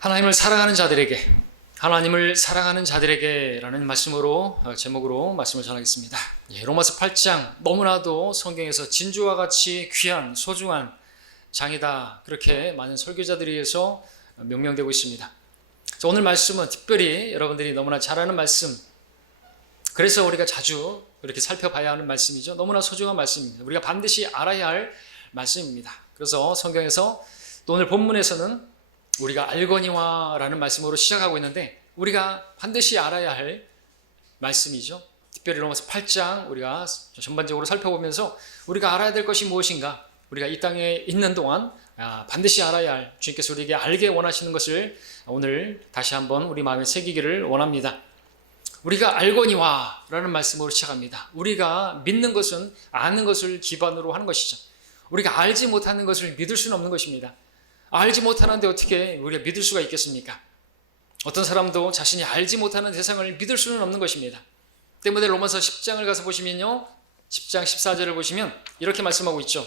하나님을 사랑하는 자들에게, 하나님을 사랑하는 자들에게라는 제목으로 말씀을 전하겠습니다. 로마서 8장, 너무나도 성경에서 진주와 같이 귀한 소중한 장이다, 그렇게 많은 설교자들에 의해서 명명되고 있습니다. 오늘 말씀은 특별히 여러분들이 너무나 잘 아는 말씀, 그래서 우리가 자주 이렇게 살펴봐야 하는 말씀이죠. 너무나 소중한 말씀입니다. 우리가 반드시 알아야 할 말씀입니다. 그래서 성경에서 또 오늘 본문에서는 우리가 알거니와라는 말씀으로 시작하고 있는데, 우리가 반드시 알아야 할 말씀이죠. 특별히 로마서 8장 우리가 전반적으로 살펴보면서 우리가 알아야 될 것이 무엇인가, 우리가 이 땅에 있는 동안 반드시 알아야 할, 주님께서 우리에게 알게 원하시는 것을 오늘 다시 한번 우리 마음에 새기기를 원합니다. 우리가 알거니와라는 말씀으로 시작합니다. 우리가 믿는 것은 아는 것을 기반으로 하는 것이죠. 우리가 알지 못하는 것을 믿을 수는 없는 것입니다. 알지 못하는데 어떻게 우리가 믿을 수가 있겠습니까? 어떤 사람도 자신이 알지 못하는 세상을 믿을 수는 없는 것입니다. 때문에 로마서 10장을 가서 보시면요, 10장 14절을 보시면 이렇게 말씀하고 있죠.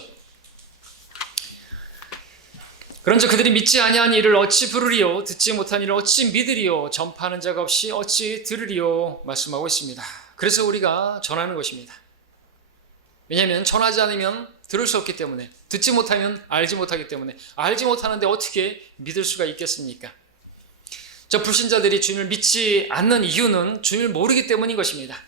그런즉 그들이 믿지 아니한 일을 어찌 부르리요, 듣지 못한 일을 어찌 믿으리요, 전파하는 자가 없이 어찌 들으리요, 말씀하고 있습니다. 그래서 우리가 전하는 것입니다. 왜냐하면 전하지 않으면 들을 수 없기 때문에, 듣지 못하면 알지 못하기 때문에, 알지 못하는데 어떻게 믿을 수가 있겠습니까? 저 불신자들이 주님을 믿지 않는 이유는 주님을 모르기 때문인 것입니다.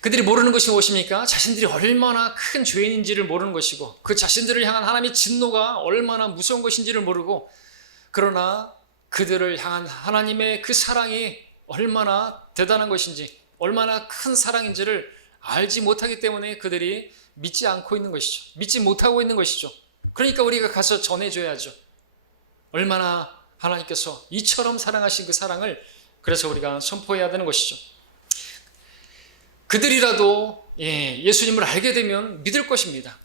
그들이 모르는 것이 무엇입니까? 자신들이 얼마나 큰 죄인인지를 모르는 것이고, 그 자신들을 향한 하나님의 진노가 얼마나 무서운 것인지를 모르고, 그러나 그들을 향한 하나님의 그 사랑이 얼마나 대단한 것인지, 얼마나 큰 사랑인지를 알지 못하기 때문에 그들이 믿지 않고 있는 것이죠. 믿지 못하고 있는 것이죠. 그러니까 우리가 가서 전해줘야죠. 얼마나 하나님께서 이처럼 사랑하신 그 사랑을, 그래서 우리가 선포해야 되는 것이죠. 그들이라도 예수님을 알게 되면 믿을 것입니다.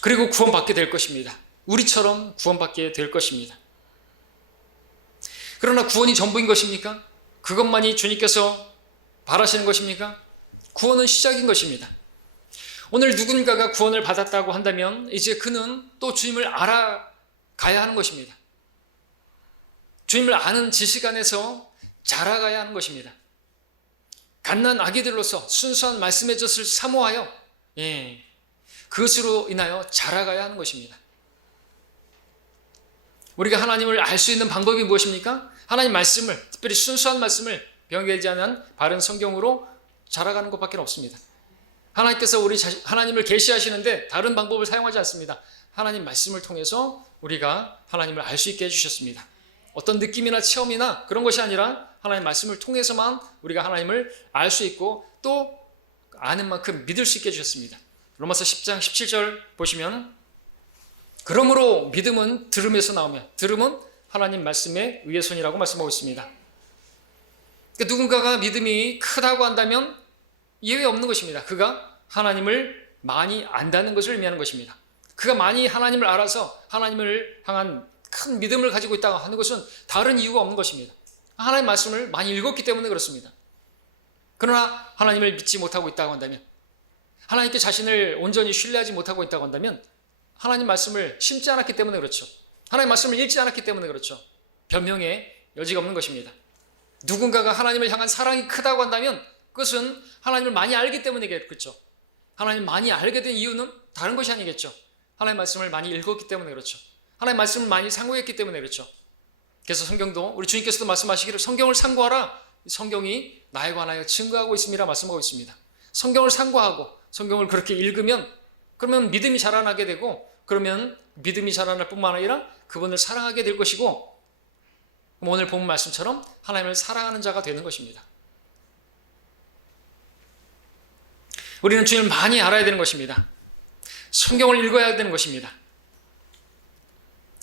그리고 구원받게 될 것입니다. 우리처럼 구원받게 될 것입니다. 그러나 구원이 전부인 것입니까? 그것만이 주님께서 바라시는 것입니까? 구원은 시작인 것입니다. 오늘 누군가가 구원을 받았다고 한다면 이제 그는 또 주님을 알아가야 하는 것입니다. 주님을 아는 지식 안에서 자라가야 하는 것입니다. 갓난 아기들로서 순수한 말씀의 젖을 사모하여 그것으로 인하여 자라가야 하는 것입니다. 우리가 하나님을 알 수 있는 방법이 무엇입니까? 하나님 말씀을, 특별히 순수한 말씀을 변개되지 않은 바른 성경으로 자라가는 것밖에 없습니다. 하나님께서 하나님을 계시하시는데 다른 방법을 사용하지 않습니다. 하나님 말씀을 통해서 우리가 하나님을 알 수 있게 해주셨습니다. 어떤 느낌이나 체험이나 그런 것이 아니라 하나님 말씀을 통해서만 우리가 하나님을 알 수 있고, 또 아는 만큼 믿을 수 있게 해주셨습니다. 로마서 10장 17절 보시면, 그러므로 믿음은 들음에서 나오며 들음은 하나님 말씀의 의의 손이라고 말씀하고 있습니다. 그러니까 누군가가 믿음이 크다고 한다면 예외 없는 것입니다. 그가 하나님을 많이 안다는 것을 의미하는 것입니다. 그가 많이 하나님을 알아서 하나님을 향한 큰 믿음을 가지고 있다고 하는 것은 다른 이유가 없는 것입니다. 하나님의 말씀을 많이 읽었기 때문에 그렇습니다. 그러나 하나님을 믿지 못하고 있다고 한다면, 하나님께 자신을 온전히 신뢰하지 못하고 있다고 한다면, 하나님 말씀을 심지 않았기 때문에 그렇죠. 하나님 말씀을 읽지 않았기 때문에 그렇죠. 변명의 여지가 없는 것입니다. 누군가가 하나님을 향한 사랑이 크다고 한다면 그것은 하나님을 많이 알기 때문이겠죠. 하나님 많이 알게 된 이유는 다른 것이 아니겠죠. 하나님 말씀을 많이 읽었기 때문에 그렇죠. 하나님 말씀을 많이 상고했기 때문에 그렇죠. 그래서 성경도, 우리 주님께서도 말씀하시기를 성경을 상고하라, 성경이 나에 관하여 증거하고 있음이라 말씀하고 있습니다. 성경을 상고하고 성경을 그렇게 읽으면, 그러면 믿음이 자라나게 되고, 그러면 믿음이 자라날 뿐만 아니라 그분을 사랑하게 될 것이고, 오늘 본 말씀처럼 하나님을 사랑하는 자가 되는 것입니다. 우리는 주님을 많이 알아야 되는 것입니다. 성경을 읽어야 되는 것입니다.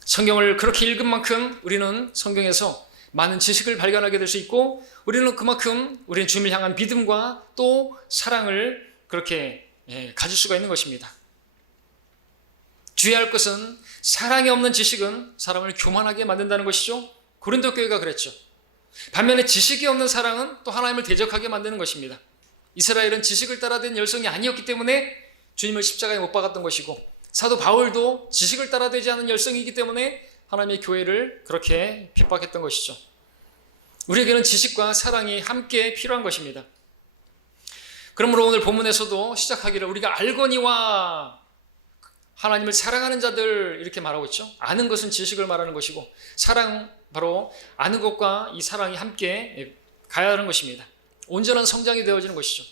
성경을 그렇게 읽은 만큼 우리는 성경에서 많은 지식을 발견하게 될 수 있고, 우리는 그만큼 우리는 주님을 향한 믿음과 또 사랑을 그렇게 가질 수가 있는 것입니다. 주의할 것은, 사랑이 없는 지식은 사람을 교만하게 만든다는 것이죠. 고린도 교회가 그랬죠. 반면에 지식이 없는 사랑은 또 하나님을 대적하게 만드는 것입니다. 이스라엘은 지식을 따라 된 열성이 아니었기 때문에 주님을 십자가에 못 박았던 것이고, 사도 바울도 지식을 따라 되지 않은 열성이기 때문에 하나님의 교회를 그렇게 핍박했던 것이죠. 우리에게는 지식과 사랑이 함께 필요한 것입니다. 그러므로 오늘 본문에서도 시작하기를 우리가 알거니와 하나님을 사랑하는 자들 이렇게 말하고 있죠. 아는 것은 지식을 말하는 것이고 사랑, 바로 아는 것과 이 사랑이 함께 가야 하는 것입니다. 온전한 성장이 되어지는 것이죠.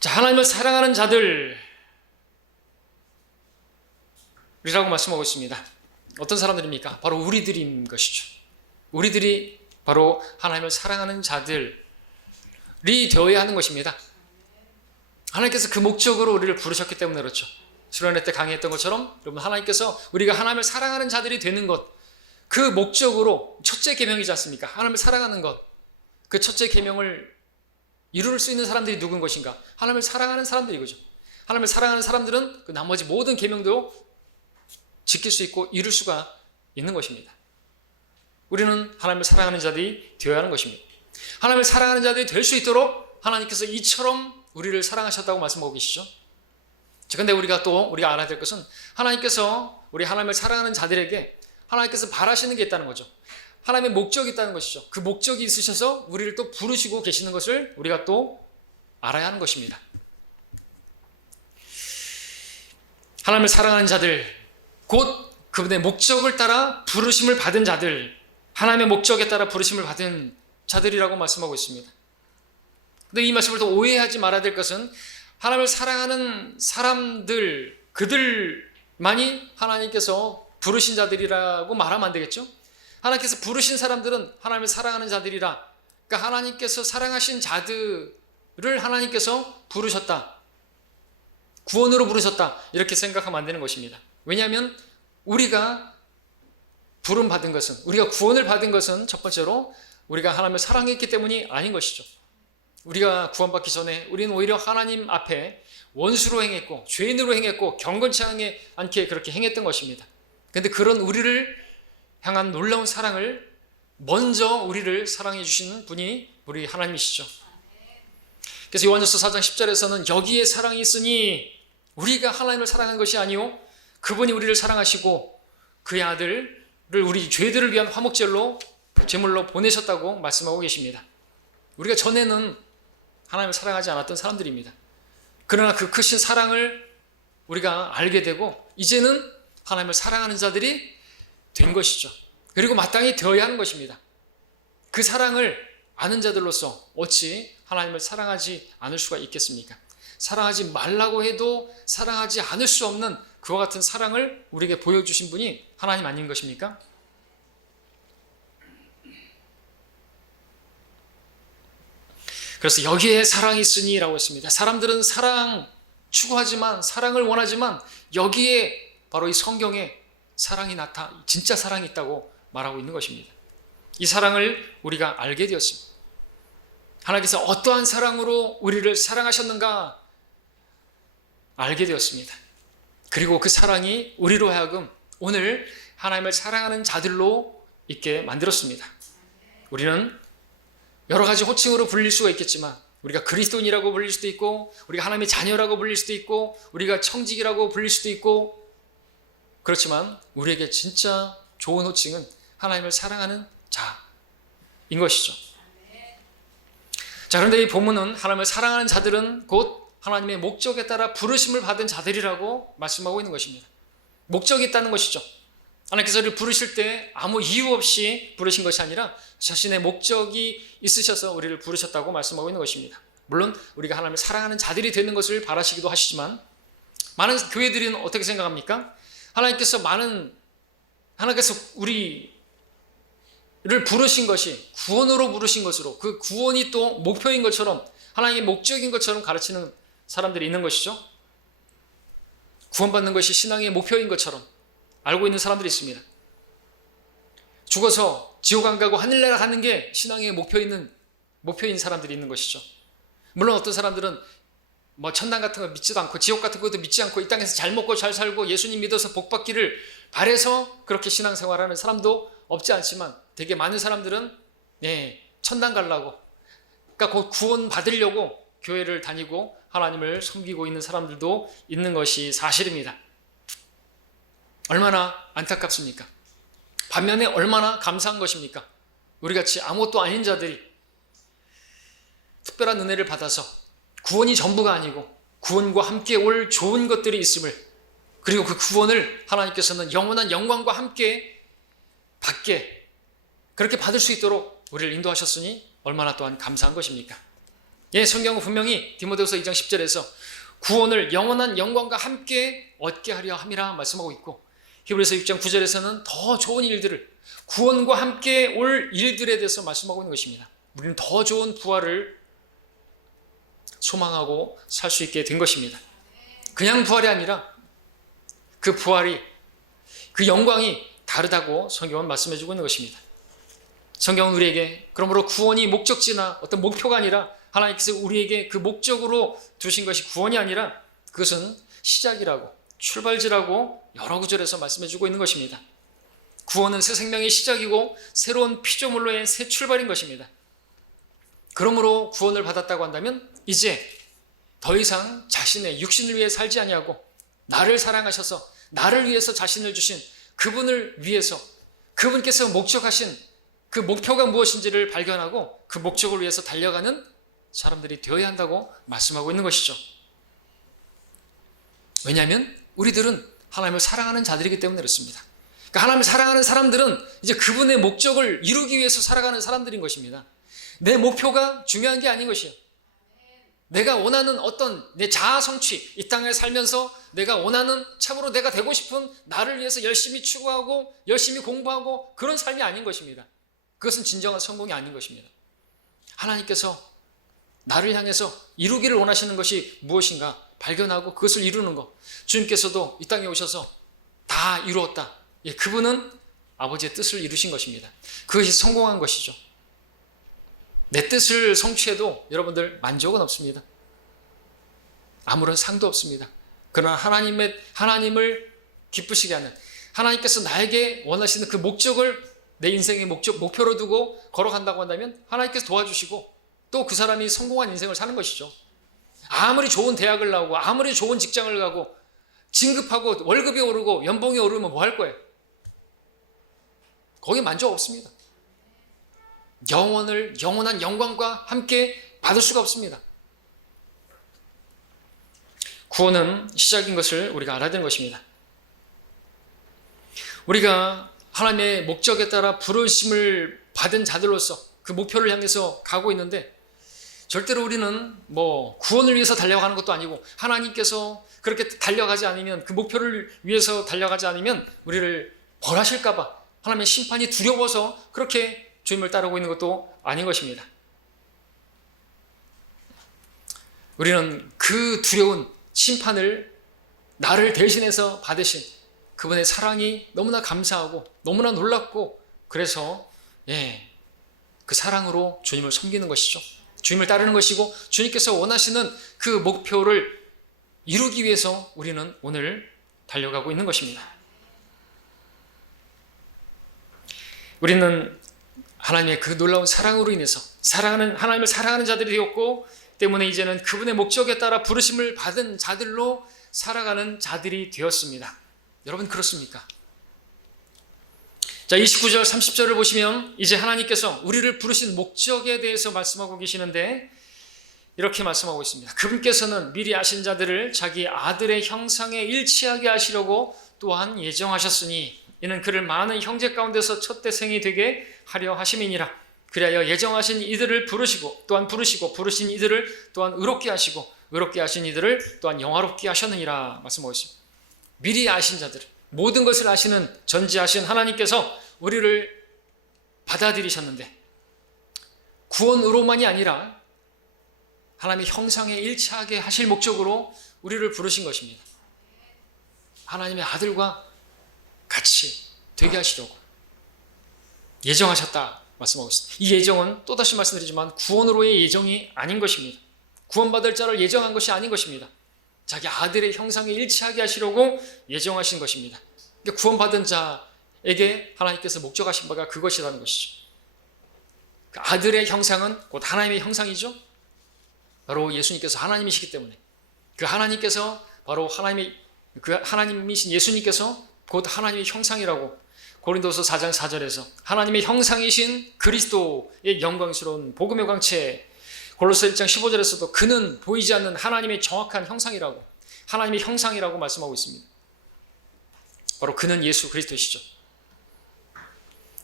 자, 하나님을 사랑하는 자들이라고 말씀하고 있습니다. 어떤 사람들입니까? 바로 우리들인 것이죠. 우리들이 바로 하나님을 사랑하는 자들이 되어야 하는 것입니다. 하나님께서 그 목적으로 우리를 부르셨기 때문에 그렇죠. 수련회 때 강의했던 것처럼 여러분, 하나님께서 우리가 하나님을 사랑하는 자들이 되는 것, 그 목적으로 첫째 계명이지 않습니까? 하나님을 사랑하는 것, 그 첫째 계명을 이룰 수 있는 사람들이 누군 것인가? 하나님을 사랑하는 사람들이죠. 하나님을 사랑하는 사람들은 그 나머지 모든 계명도 지킬 수 있고 이룰 수가 있는 것입니다. 우리는 하나님을 사랑하는 자들이 되어야 하는 것입니다. 하나님을 사랑하는 자들이 될 수 있도록 하나님께서 이처럼 우리를 사랑하셨다고 말씀하고 계시죠. 그런데 우리가 알아야 될 것은 하나님께서 우리 하나님을 사랑하는 자들에게 하나님께서 바라시는 게 있다는 거죠. 하나님의 목적이 있다는 것이죠. 그 목적이 있으셔서 우리를 또 부르시고 계시는 것을 우리가 또 알아야 하는 것입니다. 하나님을 사랑하는 자들, 곧 그분의 목적을 따라 부르심을 받은 자들, 하나님의 목적에 따라 부르심을 받은 자들이라고 말씀하고 있습니다. 그런데 이 말씀을 더 오해하지 말아야 될 것은 하나님을 사랑하는 사람들, 그들만이 하나님께서 부르신 자들이라고 말하면 안 되겠죠? 하나님께서 부르신 사람들은 하나님을 사랑하는 자들이라, 그러니까 하나님께서 사랑하신 자들을 하나님께서 부르셨다, 구원으로 부르셨다, 이렇게 생각하면 안 되는 것입니다. 왜냐하면 우리가 부름받은 것은, 우리가 구원을 받은 것은 첫 번째로 우리가 하나님을 사랑했기 때문이 아닌 것이죠. 우리가 구원받기 전에 우리는 오히려 하나님 앞에 원수로 행했고 죄인으로 행했고 경건치 않게 그렇게 행했던 것입니다. 그런데 그런 우리를 향한 놀라운 사랑을 먼저 우리를 사랑해 주시는 분이 우리 하나님이시죠. 그래서 요한일서 4장 10절에서는 여기에 사랑이 있으니 우리가 하나님을 사랑한 것이 아니요 그분이 우리를 사랑하시고 그의 아들을 우리 죄들을 위한 화목제물로 보내셨다고 말씀하고 계십니다. 우리가 전에는 하나님을 사랑하지 않았던 사람들입니다. 그러나 그 크신 사랑을 우리가 알게 되고 이제는 하나님을 사랑하는 자들이 된 것이죠. 그리고 마땅히 되어야 하는 것입니다. 그 사랑을 아는 자들로서 어찌 하나님을 사랑하지 않을 수가 있겠습니까? 사랑하지 말라고 해도 사랑하지 않을 수 없는 그와 같은 사랑을 우리에게 보여주신 분이 하나님 아닌 것입니까? 그래서 여기에 사랑이 있으니 라고 했습니다. 사람들은 사랑 추구하지만, 사랑을 원하지만 여기에 바로 이 성경에 사랑이 진짜 사랑이 있다고 말하고 있는 것입니다. 이 사랑을 우리가 알게 되었습니다. 하나님께서 어떠한 사랑으로 우리를 사랑하셨는가 알게 되었습니다. 그리고 그 사랑이 우리로 하여금 오늘 하나님을 사랑하는 자들로 있게 만들었습니다. 우리는 여러 가지 호칭으로 불릴 수가 있겠지만 우리가 그리스도인이라고 불릴 수도 있고 우리가 하나님의 자녀라고 불릴 수도 있고 우리가 청직이라고 불릴 수도 있고, 그렇지만 우리에게 진짜 좋은 호칭은 하나님을 사랑하는 자인 것이죠. 자, 그런데 이 본문은 하나님을 사랑하는 자들은 곧 하나님의 목적에 따라 부르심을 받은 자들이라고 말씀하고 있는 것입니다. 목적이 있다는 것이죠. 하나님께서 우리를 부르실 때 아무 이유 없이 부르신 것이 아니라 자신의 목적이 있으셔서 우리를 부르셨다고 말씀하고 있는 것입니다. 물론 우리가 하나님을 사랑하는 자들이 되는 것을 바라시기도 하시지만 많은 교회들은 어떻게 생각합니까? 하나님께서 우리를 부르신 것이 구원으로 부르신 것으로, 그 구원이 또 목표인 것처럼, 하나님의 목적인 것처럼 가르치는 사람들이 있는 것이죠. 구원받는 것이 신앙의 목표인 것처럼 알고 있는 사람들이 있습니다. 죽어서 지옥 안 가고 하늘나라 가는 게 신앙의 목표인 사람들이 있는 것이죠. 물론 어떤 사람들은 천당 같은 거 믿지도 않고 지옥 같은 것도 믿지 않고 이 땅에서 잘 먹고 잘 살고 예수님 믿어서 복 받기를 바래서 그렇게 신앙생활하는 사람도 없지 않지만 되게 많은 사람들은 천당 가려고, 그러니까 곧 구원 받으려고 교회를 다니고 하나님을 섬기고 있는 사람들도 있는 것이 사실입니다. 얼마나 안타깝습니까? 반면에 얼마나 감사한 것입니까? 우리같이 아무것도 아닌 자들이 특별한 은혜를 받아서 구원이 전부가 아니고 구원과 함께 올 좋은 것들이 있음을, 그리고 그 구원을 하나님께서는 영원한 영광과 함께 받게, 그렇게 받을 수 있도록 우리를 인도하셨으니 얼마나 또한 감사한 것입니까? 예, 성경은 분명히 디모데후서 2장 10절에서 구원을 영원한 영광과 함께 얻게 하려 함이라 말씀하고 있고, 히브리서 6장 9절에서는 더 좋은 일들을, 구원과 함께 올 일들에 대해서 말씀하고 있는 것입니다. 우리는 더 좋은 부활을 소망하고 살 수 있게 된 것입니다. 그냥 부활이 아니라 그 부활이, 그 영광이 다르다고 성경은 말씀해주고 있는 것입니다. 성경은 우리에게 그러므로 구원이 목적지나 어떤 목표가 아니라 하나님께서 우리에게 그 목적으로 두신 것이 구원이 아니라 그것은 시작이라고, 출발지라고 여러 구절에서 말씀해주고 있는 것입니다. 구원은 새 생명의 시작이고 새로운 피조물로의 새 출발인 것입니다. 그러므로 구원을 받았다고 한다면 이제 더 이상 자신의 육신을 위해 살지 아니하고 나를 사랑하셔서 나를 위해서 자신을 주신 그분을 위해서, 그분께서 목적하신 그 목표가 무엇인지를 발견하고 그 목적을 위해서 달려가는 사람들이 되어야 한다고 말씀하고 있는 것이죠. 왜냐하면 우리들은 하나님을 사랑하는 자들이기 때문에 그렇습니다. 그러니까 하나님을 사랑하는 사람들은 이제 그분의 목적을 이루기 위해서 살아가는 사람들인 것입니다. 내 목표가 중요한 게 아닌 것이에요. 내가 원하는 어떤 내 자아 성취, 이 땅에 살면서 내가 원하는, 참으로 내가 되고 싶은 나를 위해서 열심히 추구하고 열심히 공부하고 그런 삶이 아닌 것입니다. 그것은 진정한 성공이 아닌 것입니다. 하나님께서 나를 향해서 이루기를 원하시는 것이 무엇인가 발견하고 그것을 이루는 것. 주님께서도 이 땅에 오셔서 다 이루었다. 예, 그분은 아버지의 뜻을 이루신 것입니다. 그것이 성공한 것이죠. 내 뜻을 성취해도 여러분들 만족은 없습니다. 아무런 상도 없습니다. 그러나 하나님을 기쁘시게 하는, 하나님께서 나에게 원하시는 그 목적을 내 인생의 목표로 두고 걸어간다고 한다면 하나님께서 도와주시고 또 그 사람이 성공한 인생을 사는 것이죠. 아무리 좋은 대학을 나오고 아무리 좋은 직장을 가고 진급하고 월급이 오르고 연봉이 오르면 뭐 할 거예요? 거기에 만족 없습니다. 영원한 영광과 함께 받을 수가 없습니다. 구원은 시작인 것을 우리가 알아야 되는 것입니다. 우리가 하나님의 목적에 따라 부르심을 받은 자들로서 그 목표를 향해서 가고 있는데, 절대로 우리는 뭐 구원을 위해서 달려가는 것도 아니고 하나님께서 그렇게 달려가지 않으면, 그 목표를 위해서 달려가지 않으면 우리를 벌하실까 봐 하나님의 심판이 두려워서 그렇게 주님을 따르고 있는 것도 아닌 것입니다. 우리는 그 두려운 심판을 나를 대신해서 받으신 그분의 사랑이 너무나 감사하고 너무나 놀랍고, 그래서 그 사랑으로 주님을 섬기는 것이죠. 주님을 따르는 것이고 주님께서 원하시는 그 목표를 이루기 위해서 우리는 오늘 달려가고 있는 것입니다. 우리는 하나님의 그 놀라운 사랑으로 인해서 하나님을 사랑하는 자들이 되었고, 때문에 이제는 그분의 목적에 따라 부르심을 받은 자들로 살아가는 자들이 되었습니다. 여러분 그렇습니까? 자, 29절 30절을 보시면 이제 하나님께서 우리를 부르신 목적에 대해서 말씀하고 계시는데 이렇게 말씀하고 있습니다. 그분께서는 미리 아신 자들을 자기 아들의 형상에 일치하게 하시려고 또한 예정하셨으니 이는 그를 많은 형제 가운데서 첫대생이 되게 하려 하심이니라. 그리하여 예정하신 이들을 부르시고 부르신 이들을 또한 의롭게 하시고 의롭게 하신 이들을 또한 영화롭게 하셨느니라 말씀하고 있습니다. 미리 아신 자들, 모든 것을 아시는 전지하신 하나님께서 우리를 받아들이셨는데 구원으로만이 아니라 하나님의 형상에 일치하게 하실 목적으로 우리를 부르신 것입니다. 하나님의 아들과 같이 되게 하시려고 예정하셨다 말씀하고 있습니다. 이 예정은 또다시 말씀드리지만 구원으로의 예정이 아닌 것입니다. 구원받을 자를 예정한 것이 아닌 것입니다. 자기 아들의 형상에 일치하게 하시려고 예정하신 것입니다. 그러니까 구원받은 자에게 하나님께서 목적하신 바가 그것이라는 것이죠. 그 아들의 형상은 곧 하나님의 형상이죠. 바로 예수님께서 하나님이시기 때문에 그 하나님께서 바로 하나님이신 예수님께서 곧 하나님의 형상이라고 고린도서 4장 4절에서 하나님의 형상이신 그리스도의 영광스러운 복음의 광채, 골로새 1장 15절에서도 그는 보이지 않는 하나님의 정확한 형상이라고, 하나님의 형상이라고 말씀하고 있습니다. 바로 그는 예수 그리스도시죠.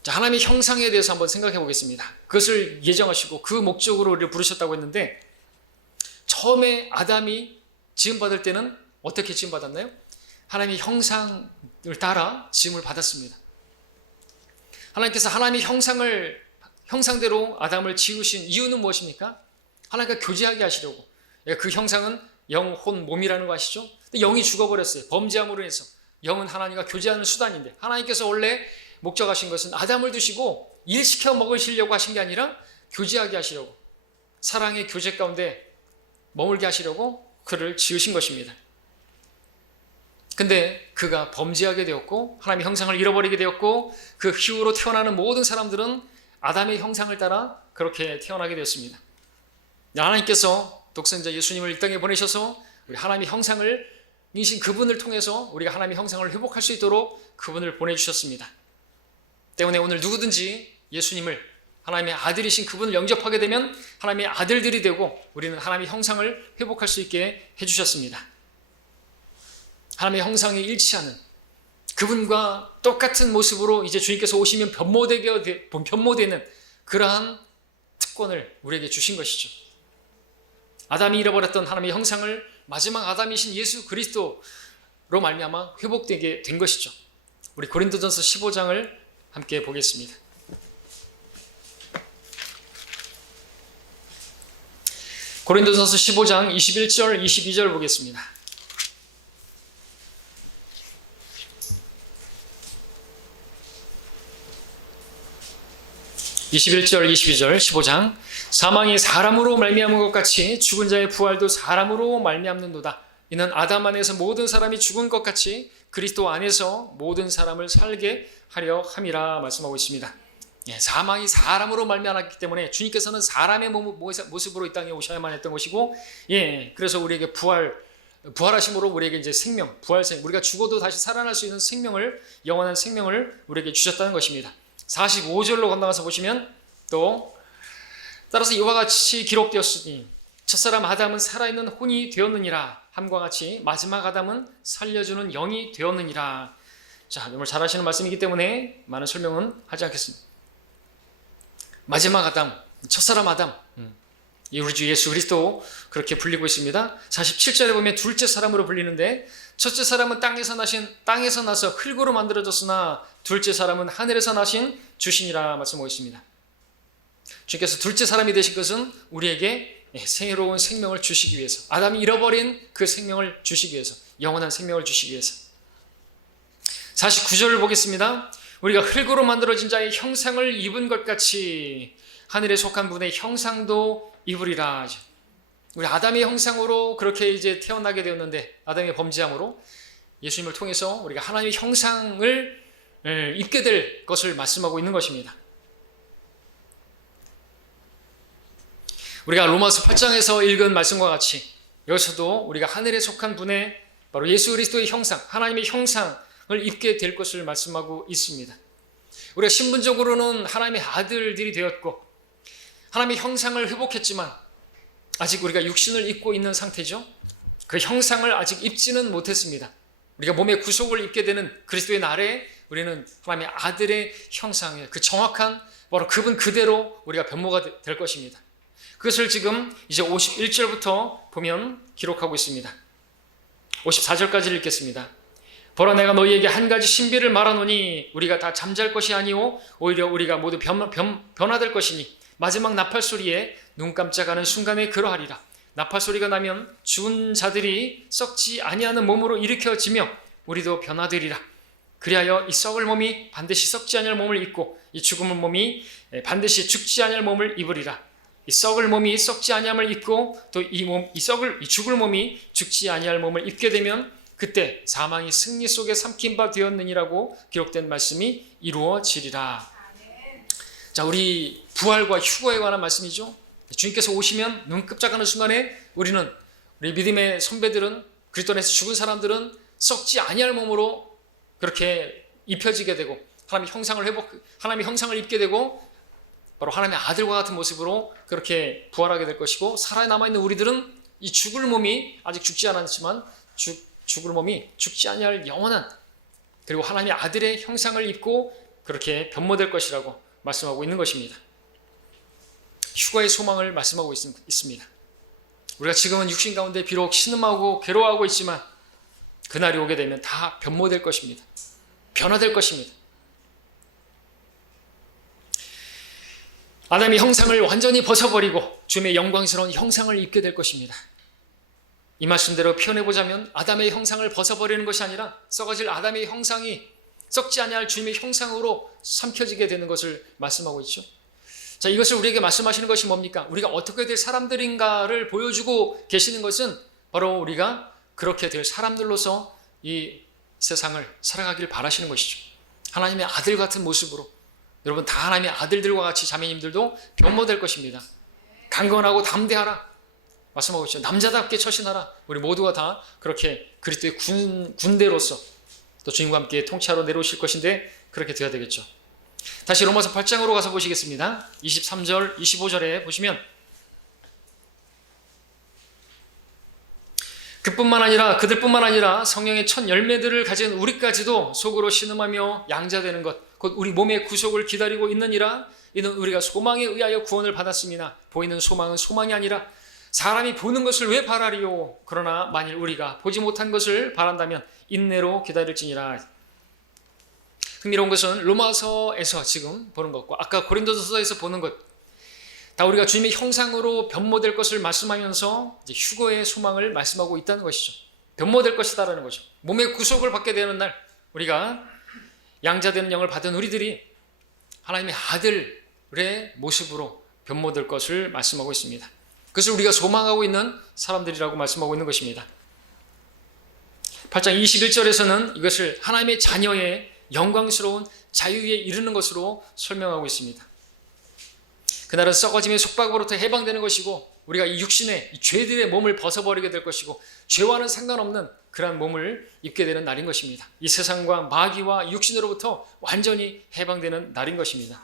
자, 하나님의 형상에 대해서 한번 생각해 보겠습니다. 그것을 예정하시고 그 목적으로 우리를 부르셨다고 했는데, 처음에 아담이 지음받을 때는 어떻게 지음받았나요? 하나님의 형상을 따라 지음을 받았습니다. 하나님께서 하나님의 형상대로 아담을 지으신 이유는 무엇입니까? 하나님과 교제하게 하시려고. 그 형상은 영, 혼, 몸이라는 거 아시죠? 근데 영이 죽어버렸어요. 범죄함으로 인해서. 영은 하나님과 교제하는 수단인데, 하나님께서 원래 목적하신 것은 아담을 두시고 일시켜 먹으시려고 하신 게 아니라 교제하게 하시려고, 사랑의 교제 가운데 머물게 하시려고 그를 지으신 것입니다. 근데 그가 범죄하게 되었고 하나님의 형상을 잃어버리게 되었고, 그 이후로 태어나는 모든 사람들은 아담의 형상을 따라 그렇게 태어나게 되었습니다. 하나님께서 독생자 예수님을 이 땅에 보내셔서 우리 하나님의 형상이신 그분을 통해서 우리가 하나님의 형상을 회복할 수 있도록 그분을 보내주셨습니다. 때문에 오늘 누구든지 예수님을, 하나님의 아들이신 그분을 영접하게 되면 하나님의 아들들이 되고 우리는 하나님의 형상을 회복할 수 있게 해주셨습니다. 하나님의 형상이 일치하는 그분과 똑같은 모습으로 이제 주님께서 오시면 변모되는 그러한 특권을 우리에게 주신 것이죠. 아담이 잃어버렸던 하나님의 형상을 마지막 아담이신 예수 그리스도로 말미암아 회복되게 된 것이죠. 우리 고린도전서 15장을 함께 보겠습니다. 고린도전서 15장 21절 22절 보겠습니다. 21절 22절 15장. 사망이 사람으로 말미암은 것 같이 죽은 자의 부활도 사람으로 말미암는도다. 이는 아담 안에서 모든 사람이 죽은 것 같이 그리스도 안에서 모든 사람을 살게 하려 함이라 말씀하고 있습니다. 사망이 사람으로 말미암았기 때문에 주님께서는 사람의 모습으로 이 땅에 오셔야만 했던 것이고, 그래서 우리에게 부활하심으로 우리에게 이제 생명, 부활생, 우리가 죽어도 다시 살아날 수 있는 생명을, 영원한 생명을 우리에게 주셨다는 것입니다. 45절로 건너가서 보시면 또 따라서 이와 같이 기록되었으니 첫사람 아담은 살아있는 혼이 되었느니라 함과 같이 마지막 아담은 살려주는 영이 되었느니라. 자, 정말 잘 아시는 말씀이기 때문에 많은 설명은 하지 않겠습니다. 마지막 아담, 첫사람 아담, 우리 주 예수 그리스도 그렇게 불리고 있습니다. 47절에 보면 둘째 사람으로 불리는데, 첫째 사람은 땅에서 나서 흙으로 만들어졌으나 둘째 사람은 하늘에서 나신 주신이라 말씀하고 있습니다. 주님께서 둘째 사람이 되신 것은 우리에게 새로운 생명을 주시기 위해서, 아담이 잃어버린 그 생명을 주시기 위해서, 영원한 생명을 주시기 위해서. 49절을 보겠습니다. 우리가 흙으로 만들어진 자의 형상을 입은 것 같이 하늘에 속한 분의 형상도 입으리라. 우리 아담의 형상으로 그렇게 이제 태어나게 되었는데, 아담의 범죄함으로 예수님을 통해서 우리가 하나님의 형상을 입게 될 것을 말씀하고 있는 것입니다. 우리가 로마서 8장에서 읽은 말씀과 같이 여기서도 우리가 하늘에 속한 분의 바로 예수 그리스도의 형상, 하나님의 형상을 입게 될 것을 말씀하고 있습니다. 우리가 신분적으로는 하나님의 아들들이 되었고 하나님의 형상을 회복했지만 아직 우리가 육신을 입고 있는 상태죠. 그 형상을 아직 입지는 못했습니다. 우리가 몸의 구속을 입게 되는 그리스도의 날에 우리는 하나님의 아들의 형상에, 그 정확한 바로 그분 그대로 우리가 변모가 될 것입니다. 그것을 지금 이제 51절부터 보면 기록하고 있습니다. 54절까지 읽겠습니다. 보라, 내가 너희에게 한 가지 신비를 말하노니 우리가 다 잠잘 것이 아니오 오히려 우리가 모두 변화될 것이니 마지막 나팔 소리에 눈 깜짝하는 순간에 그러하리라. 나팔 소리가 나면 죽은 자들이 썩지 아니하는 몸으로 일으켜지며 우리도 변화되리라. 그리하여 이 썩을 몸이 반드시 썩지 아니할 몸을 입고 이 죽은 몸이 반드시 죽지 아니할 몸을 입으리라. 이 썩을 몸이 썩지 아니함을 입고 또 이 죽을 몸이 죽지 아니할 몸을 입게 되면 그때 사망이 승리 속에 삼킨 바 되었느니라고 기록된 말씀이 이루어지리라. 자, 우리 부활과 휴거에 관한 말씀이죠. 주님께서 오시면 눈 깜짝하는 순간에 우리 믿음의 선배들은, 그리스도 안에서 죽은 사람들은 썩지 아니할 몸으로 그렇게 입혀지게 되고 하나님의 형상을 입게 되고 바로 하나님의 아들과 같은 모습으로 그렇게 부활하게 될 것이고, 살아남아있는 우리들은 이 죽을 몸이 아직 죽지 않았지만 죽을 몸이 죽지 아니할 영원한, 그리고 하나님의 아들의 형상을 입고 그렇게 변모될 것이라고 말씀하고 있는 것입니다. 휴거의 소망을 말씀하고 있습니다. 우리가 지금은 육신 가운데 비록 신음하고 괴로워하고 있지만 그날이 오게 되면 다 변모될 것입니다. 변화될 것입니다. 아담의 형상을 완전히 벗어버리고 주님의 영광스러운 형상을 입게 될 것입니다. 이 말씀대로 표현해보자면 아담의 형상을 벗어버리는 것이 아니라 썩어질 아담의 형상이 썩지 아니할 주님의 형상으로 삼켜지게 되는 것을 말씀하고 있죠. 자, 이것을 우리에게 말씀하시는 것이 뭡니까? 우리가 어떻게 될 사람들인가를 보여주고 계시는 것은 바로 우리가 그렇게 될 사람들로서 이 세상을 살아가길 바라시는 것이죠. 하나님의 아들 같은 모습으로, 여러분 다 하나님의 아들들과 같이 자매님들도 변모될 것입니다. 강건하고 담대하라 말씀하고 있죠. 남자답게 처신하라. 우리 모두가 다 그렇게 그리스도의 군대로서 또 주님과 함께 통치하러 내려오실 것인데 그렇게 되어야 되겠죠. 다시 로마서 8장으로 가서 보시겠습니다. 23절 25절에 보시면 그들뿐만 아니라 성령의 첫 열매들을 가진 우리까지도 속으로 신음하며 양자되는 것, 곧 우리 몸의 구속을 기다리고 있느니라. 이는 우리가 소망에 의하여 구원을 받았습니다. 보이는 소망은 소망이 아니라 사람이 보는 것을 왜 바라리요? 그러나 만일 우리가 보지 못한 것을 바란다면 인내로 기다릴지니라. 흥미로운 것은 로마서에서 지금 보는 것과 아까 고린도서에서 보는 것, 다 우리가 주님의 형상으로 변모될 것을 말씀하면서 이제 휴거의 소망을 말씀하고 있다는 것이죠. 변모될 것이다라는 거죠. 몸의 구속을 받게 되는 날, 우리가 양자되는 영을 받은 우리들이 하나님의 아들의 모습으로 변모될 것을 말씀하고 있습니다. 그것을 우리가 소망하고 있는 사람들이라고 말씀하고 있는 것입니다. 8장 21절에서는 이것을 하나님의 자녀의 영광스러운 자유에 이르는 것으로 설명하고 있습니다. 그날은 썩어짐의 속박으로부터 해방되는 것이고, 우리가 이 육신의 이 죄들의 몸을 벗어버리게 될 것이고, 죄와는 상관없는 그러한 몸을 입게 되는 날인 것입니다. 이 세상과 마귀와 육신으로부터 완전히 해방되는 날인 것입니다.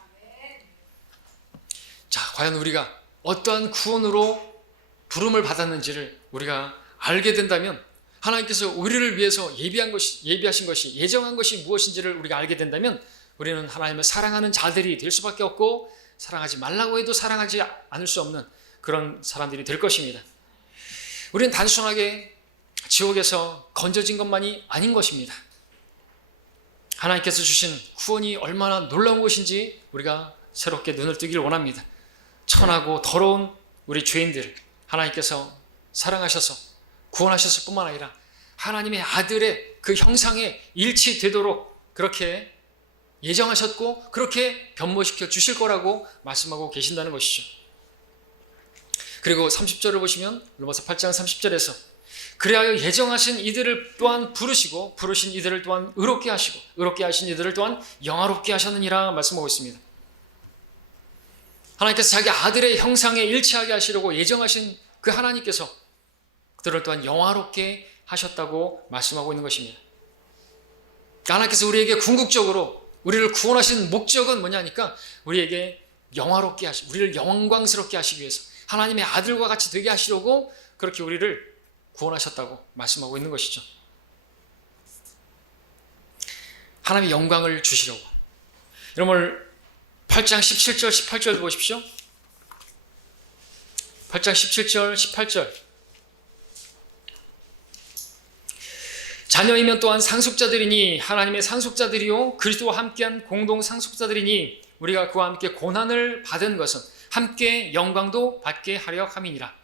자, 과연 우리가 어떠한 구원으로 부름을 받았는지를 우리가 알게 된다면, 하나님께서 우리를 위해서 예비하신 것이, 예정한 것이 무엇인지를 우리가 알게 된다면, 우리는 하나님을 사랑하는 자들이 될 수밖에 없고, 사랑하지 말라고 해도 사랑하지 않을 수 없는 그런 사람들이 될 것입니다. 우리는 단순하게 지옥에서 건져진 것만이 아닌 것입니다. 하나님께서 주신 구원이 얼마나 놀라운 것인지 우리가 새롭게 눈을 뜨기를 원합니다. 천하고 더러운 우리 죄인들 하나님께서 사랑하셔서 구원하셨을 뿐만 아니라 하나님의 아들의 그 형상에 일치되도록 그렇게 예정하셨고 그렇게 변모시켜 주실 거라고 말씀하고 계신다는 것이죠. 그리고 30절을 보시면 로마서 8장 30절에서 그리하여 예정하신 이들을 또한 부르시고 부르신 이들을 또한 의롭게 하시고 의롭게 하신 이들을 또한 영화롭게 하셨느니라 말씀하고 있습니다. 하나님께서 자기 아들의 형상에 일치하게 하시려고 예정하신 그 하나님께서 그들을 또한 영화롭게 하셨다고 말씀하고 있는 것입니다. 하나님께서 우리에게 궁극적으로 우리를 구원하신 목적은 뭐냐니까 우리에게 영화롭게 우리를 영광스럽게 하시기 위해서 하나님의 아들과 같이 되게 하시려고 그렇게 우리를 구원하셨다고 말씀하고 있는 것이죠. 하나님의 영광을 주시려고. 여러분 8장 17절 18절 보십시오. 8장 17절 18절 자녀이면 또한 상속자들이니 하나님의 상속자들이요 그리스도와 함께한 공동 상속자들이니 우리가 그와 함께 고난을 받은 것은 함께 영광도 받게 하려 함이니라.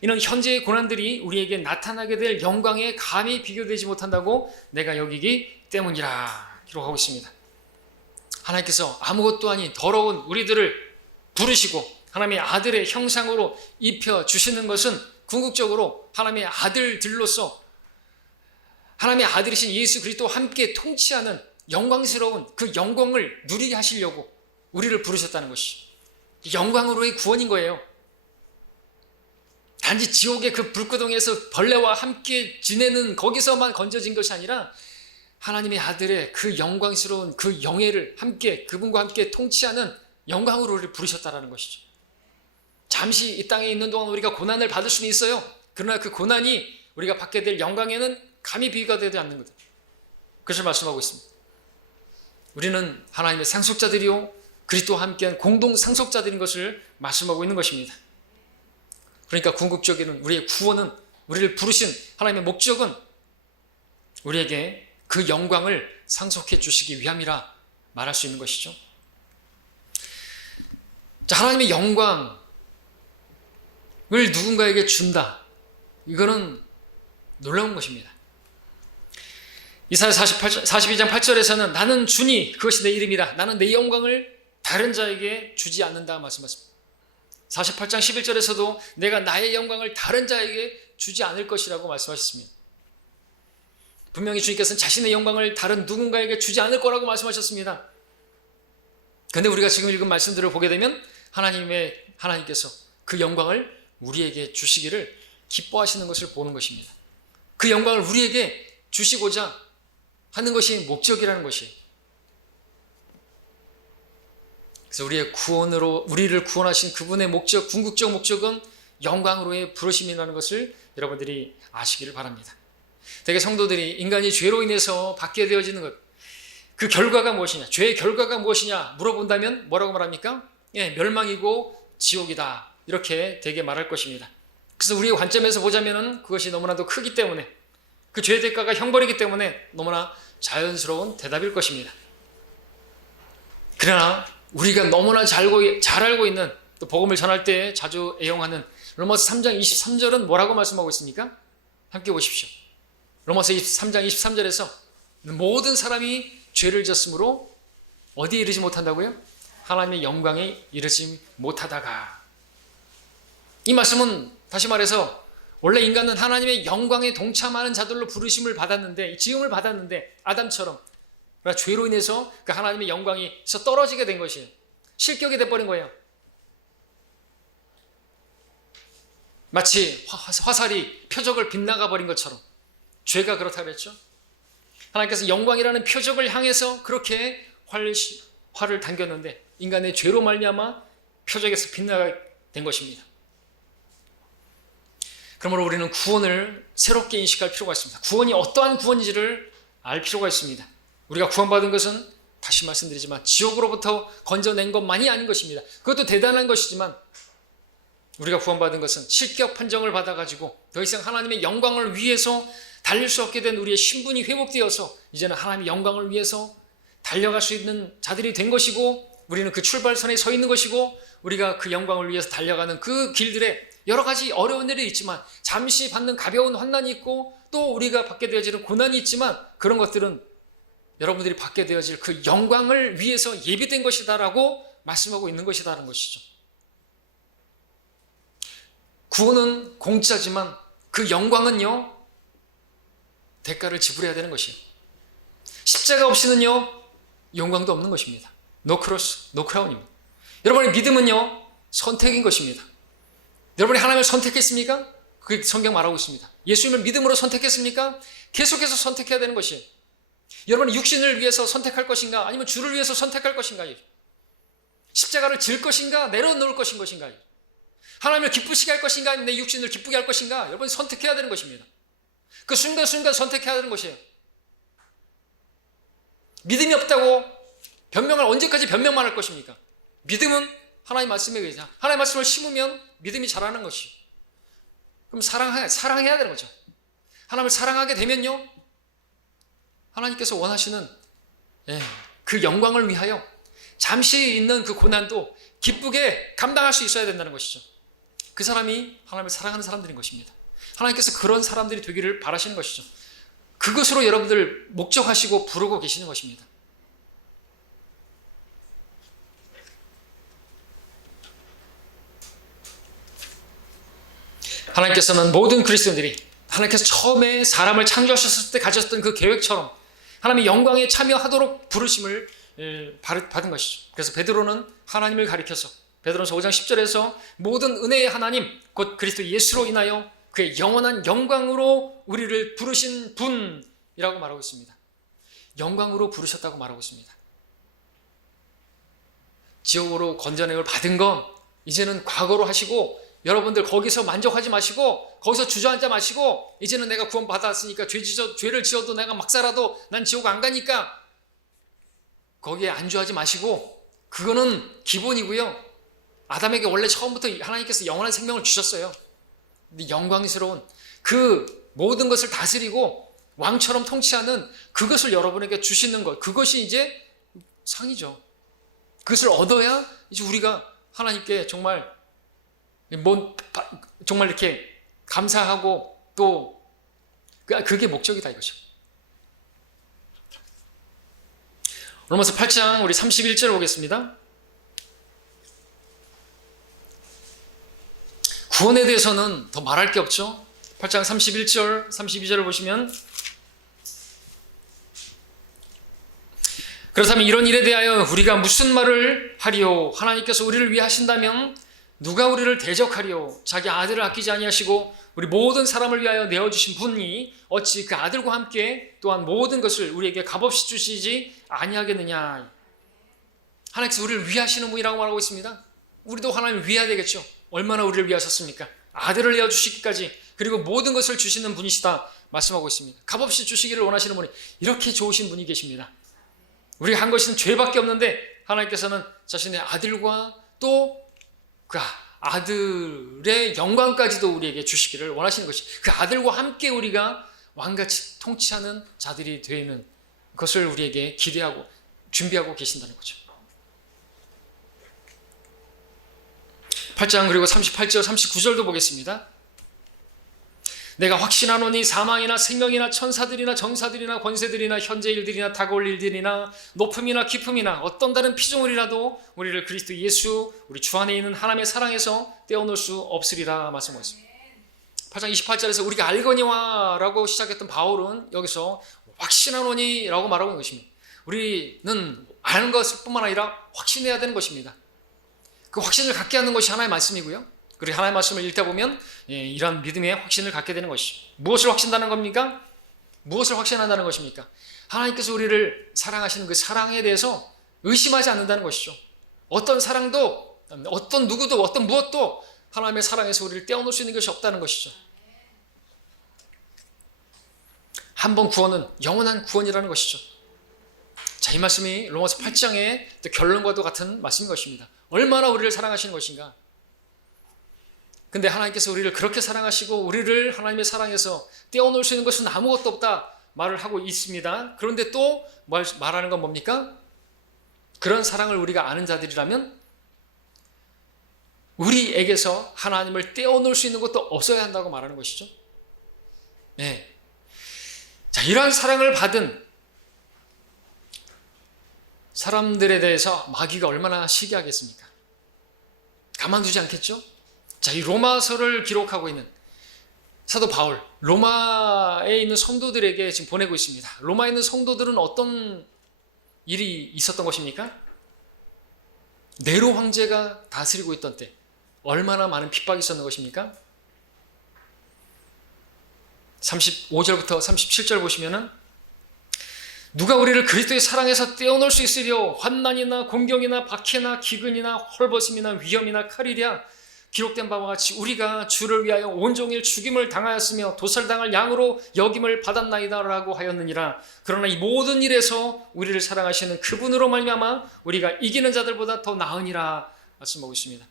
이는 현재의 고난들이 우리에게 나타나게 될 영광에 감히 비교되지 못한다고 내가 여기기 때문이라 기록하고 있습니다. 하나님께서 아무것도 아닌 더러운 우리들을 부르시고 하나님의 아들의 형상으로 입혀주시는 것은 궁극적으로 하나님의 아들들로서 하나님의 아들이신 예수 그리스도와 함께 통치하는 영광스러운 그 영광을 누리게 하시려고 우리를 부르셨다는 것이죠. 영광으로의 구원인 거예요. 단지 지옥의 그 불구덩이에서 벌레와 함께 지내는 거기서만 건져진 것이 아니라 하나님의 아들의 그 영광스러운 그 영예를 함께 그분과 함께 통치하는 영광으로 우리를 부르셨다라는 것이죠. 잠시 이 땅에 있는 동안 우리가 고난을 받을 수는 있어요. 그러나 그 고난이 우리가 받게 될 영광에는 감히 비교가 되지 않는 거다. 그것을 말씀하고 있습니다. 우리는 하나님의 상속자들이요 그리스도와 함께한 공동 상속자들인 것을 말씀하고 있는 것입니다. 그러니까 궁극적인 우리의 구원은, 우리를 부르신 하나님의 목적은 우리에게 그 영광을 상속해 주시기 위함이라 말할 수 있는 것이죠. 자, 하나님의 영광을 누군가에게 준다. 이거는 놀라운 것입니다. 이사야 42장 8절에서는 나는 주니 그것이 내 이름이라. 나는 내 영광을 다른 자에게 주지 않는다 말씀하십니다. 48장 11절에서도 내가 나의 영광을 다른 자에게 주지 않을 것이라고 말씀하셨습니다. 분명히 주님께서는 자신의 영광을 다른 누군가에게 주지 않을 거라고 말씀하셨습니다. 그런데 우리가 지금 읽은 말씀들을 보게 되면 하나님께서 그 영광을 우리에게 주시기를 기뻐하시는 것을 보는 것입니다. 그 영광을 우리에게 주시고자 하는 것이 목적이라는 것이에요. 그래서 우리의 구원으로 우리를 구원하신 그분의 목적, 궁극적 목적은 영광으로의 부르심이라는 것을 여러분들이 아시기를 바랍니다. 대개 성도들이 인간이 죄로 인해서 받게 되어지는 것, 그 결과가 무엇이냐, 죄의 결과가 무엇이냐 물어본다면 뭐라고 말합니까? 멸망이고 지옥이다, 이렇게 대개 말할 것입니다. 그래서 우리의 관점에서 보자면 그것이 너무나도 크기 때문에, 그 죄의 대가가 형벌이기 때문에 너무나 자연스러운 대답일 것입니다. 그러나 우리가 너무나 잘 알고 있는, 또 복음을 전할 때 자주 애용하는 로마서 3장 23절은 뭐라고 말씀하고 있습니까? 함께 보십시오. 로마서 3장 23절에서 모든 사람이 죄를 지었으므로 어디에 이르지 못한다고요? 하나님의 영광에 이르지 못하다가. 이 말씀은 다시 말해서 원래 인간은 하나님의 영광에 동참하는 자들로 부르심을 받았는데, 지음을 받았는데 아담처럼 그러나 죄로 인해서 그 하나님의 영광에서 떨어지게 된 것이에요. 실격이 돼버린 거예요. 마치 화살이 표적을 빗나가 버린 것처럼 죄가 그렇다고 그랬죠. 하나님께서 영광이라는 표적을 향해서 그렇게 활을 당겼는데 인간의 죄로 말미암아 표적에서 빗나가게 된 것입니다. 그러므로 우리는 구원을 새롭게 인식할 필요가 있습니다. 구원이 어떠한 구원인지를 알 필요가 있습니다. 우리가 구원받은 것은 다시 말씀드리지만 지옥으로부터 건져낸 것만이 아닌 것입니다. 그것도 대단한 것이지만 우리가 구원받은 것은 실격 판정을 받아가지고 더 이상 하나님의 영광을 위해서 달릴 수 없게 된 우리의 신분이 회복되어서 이제는 하나님의 영광을 위해서 달려갈 수 있는 자들이 된 것이고, 우리는 그 출발선에 서 있는 것이고, 우리가 그 영광을 위해서 달려가는 그 길들에 여러 가지 어려운 일이 있지만, 잠시 받는 가벼운 환난이 있고, 또 우리가 받게 되어지는 고난이 있지만, 그런 것들은 여러분들이 받게 되어질 그 영광을 위해서 예비된 것이다라고 말씀하고 있는 것이다라는 것이죠. 구원은 공짜지만 그 영광은요, 대가를 지불해야 되는 것이에요. 십자가 없이는요, 영광도 없는 것입니다. No cross, no crown입니다. 여러분의 믿음은요, 선택인 것입니다. 여러분이 하나님을 선택했습니까? 그 성경 말하고 있습니다. 예수님을 믿음으로 선택했습니까? 계속해서 선택해야 되는 것이에요. 여러분은 육신을 위해서 선택할 것인가? 아니면 주를 위해서 선택할 것인가요? 십자가를 질 것인가? 내려놓을 것인가요? 하나님을 기쁘시게 할 것인가? 아니면 내 육신을 기쁘게 할 것인가? 여러분이 선택해야 되는 것입니다. 그 순간순간 선택해야 되는 것이에요. 믿음이 없다고 변명을 언제까지 변명만 할 것입니까? 믿음은 하나님 말씀에 의해서, 하나님 말씀을 심으면 믿음이 자라는 것이에요. 그럼 사랑해야 되는 거죠. 하나님을 사랑하게 되면요, 하나님께서 원하시는 그 영광을 위하여 잠시 있는 그 고난도 기쁘게 감당할 수 있어야 된다는 것이죠. 그 사람이 하나님을 사랑하는 사람들인 것입니다. 하나님께서 그런 사람들이 되기를 바라시는 것이죠. 그것으로 여러분들 목적하시고 부르고 계시는 것입니다. 하나님께서는 모든 그리스도인들이 하나님께서 처음에 사람을 창조하셨을 때 가졌던 그 계획처럼 하나님의 영광에 참여하도록 부르심을 받은 것이죠. 그래서 베드로는 하나님을 가리켜서 베드로전서 5장 10절에서 모든 은혜의 하나님 곧 그리스도 예수로 인하여 그의 영원한 영광으로 우리를 부르신 분이라고 말하고 있습니다. 영광으로 부르셨다고 말하고 있습니다. 지옥으로 건져내을 받은 건 이제는 과거로 하시고, 여러분들 거기서 만족하지 마시고 거기서 주저앉아 마시고, 이제는 내가 구원받았으니까 죄를 지어도 내가 막 살아도 난 지옥 안 가니까 거기에 안주하지 마시고, 그거는 기본이고요. 아담에게 원래 처음부터 하나님께서 영원한 생명을 주셨어요. 근데 영광스러운 그 모든 것을 다스리고 왕처럼 통치하는 그것을 여러분에게 주시는 것, 그것이 이제 상이죠. 그것을 얻어야 이제 우리가 하나님께 정말 이렇게 감사하고 또 그게 목적이다 이거죠. 로마서 8장 우리 31절 보겠습니다. 구원에 대해서는 더 말할 게 없죠. 8장 31절, 32절을 보시면, 그렇다면 이런 일에 대하여 우리가 무슨 말을 하리요? 하나님께서 우리를 위해 하신다면 누가 우리를 대적하리요? 자기 아들을 아끼지 아니하시고 우리 모든 사람을 위하여 내어주신 분이 어찌 그 아들과 함께 또한 모든 것을 우리에게 값없이 주시지 아니하겠느냐. 하나님께서 우리를 위하시는 분이라고 말하고 있습니다. 우리도 하나님을 위해야 되겠죠. 얼마나 우리를 위하셨습니까? 아들을 내어주시기까지, 그리고 모든 것을 주시는 분이시다 말씀하고 있습니다. 값없이 주시기를 원하시는 분이, 이렇게 좋으신 분이 계십니다. 우리가 한 것은 죄밖에 없는데 하나님께서는 자신의 아들과 또 그 아들의 영광까지도 우리에게 주시기를 원하시는 것이, 그 아들과 함께 우리가 왕같이 통치하는 자들이 되는 것을 우리에게 기대하고 준비하고 계신다는 거죠. 8장 그리고 38절 39절도 보겠습니다. 내가 확신하노니 사망이나 생명이나 천사들이나 정사들이나 권세들이나 현재 일들이나 다가올 일들이나 높음이나 깊음이나 어떤 다른 피조물이라도 우리를 그리스도 예수 우리 주 안에 있는 하나님의 사랑에서 떼어놓을 수 없으리라 말씀하고 있습니다. 8장 28절에서 우리가 알거니와 라고 시작했던 바울은 여기서 확신하노니 라고 말하고 있는 것입니다. 우리는 아는 것을 뿐만 아니라 확신해야 되는 것입니다. 그 확신을 갖게 하는 것이 하나님의 말씀이고요. 그리고 하나님의 말씀을 읽다 보면 이런 믿음의 확신을 갖게 되는 것이죠. 무엇을 확신한다는 겁니까? 무엇을 확신한다는 것입니까? 하나님께서 우리를 사랑하시는 그 사랑에 대해서 의심하지 않는다는 것이죠. 어떤 사랑도, 어떤 누구도, 어떤 무엇도 하나님의 사랑에서 우리를 떼어놓을 수 있는 것이 없다는 것이죠. 한 번 구원은 영원한 구원이라는 것이죠. 자, 이 말씀이 로마서 8장의 결론과도 같은 말씀인 것입니다. 얼마나 우리를 사랑하시는 것인가. 근데 하나님께서 우리를 그렇게 사랑하시고 우리를 하나님의 사랑에서 떼어놓을 수 있는 것은 아무것도 없다 말을 하고 있습니다. 그런데 또 말하는 건 뭡니까? 그런 사랑을 우리가 아는 자들이라면 우리에게서 하나님을 떼어놓을 수 있는 것도 없어야 한다고 말하는 것이죠. 네. 자, 이러한 사랑을 받은 사람들에 대해서 마귀가 얼마나 시기하겠습니까? 가만두지 않겠죠? 자, 이 로마서를 기록하고 있는 사도 바울, 로마에 있는 성도들에게 지금 보내고 있습니다. 로마에 있는 성도들은 어떤 일이 있었던 것입니까? 네로 황제가 다스리고 있던 때 얼마나 많은 핍박이 있었는 것입니까? 35절부터 37절 보시면은 누가 우리를 그리스도의 사랑에서 떼어놓을 수 있으려 환난이나 공경이나 박해나 기근이나 헐벗음이나 위험이나 칼이랴 기록된 바와 같이 우리가 주를 위하여 온종일 죽임을 당하였으며 도살당할 양으로 여김을 받았나이다 라고 하였느니라. 그러나 이 모든 일에서 우리를 사랑하시는 그분으로 말미암아 우리가 이기는 자들보다 더 나으니라 말씀하고 있습니다.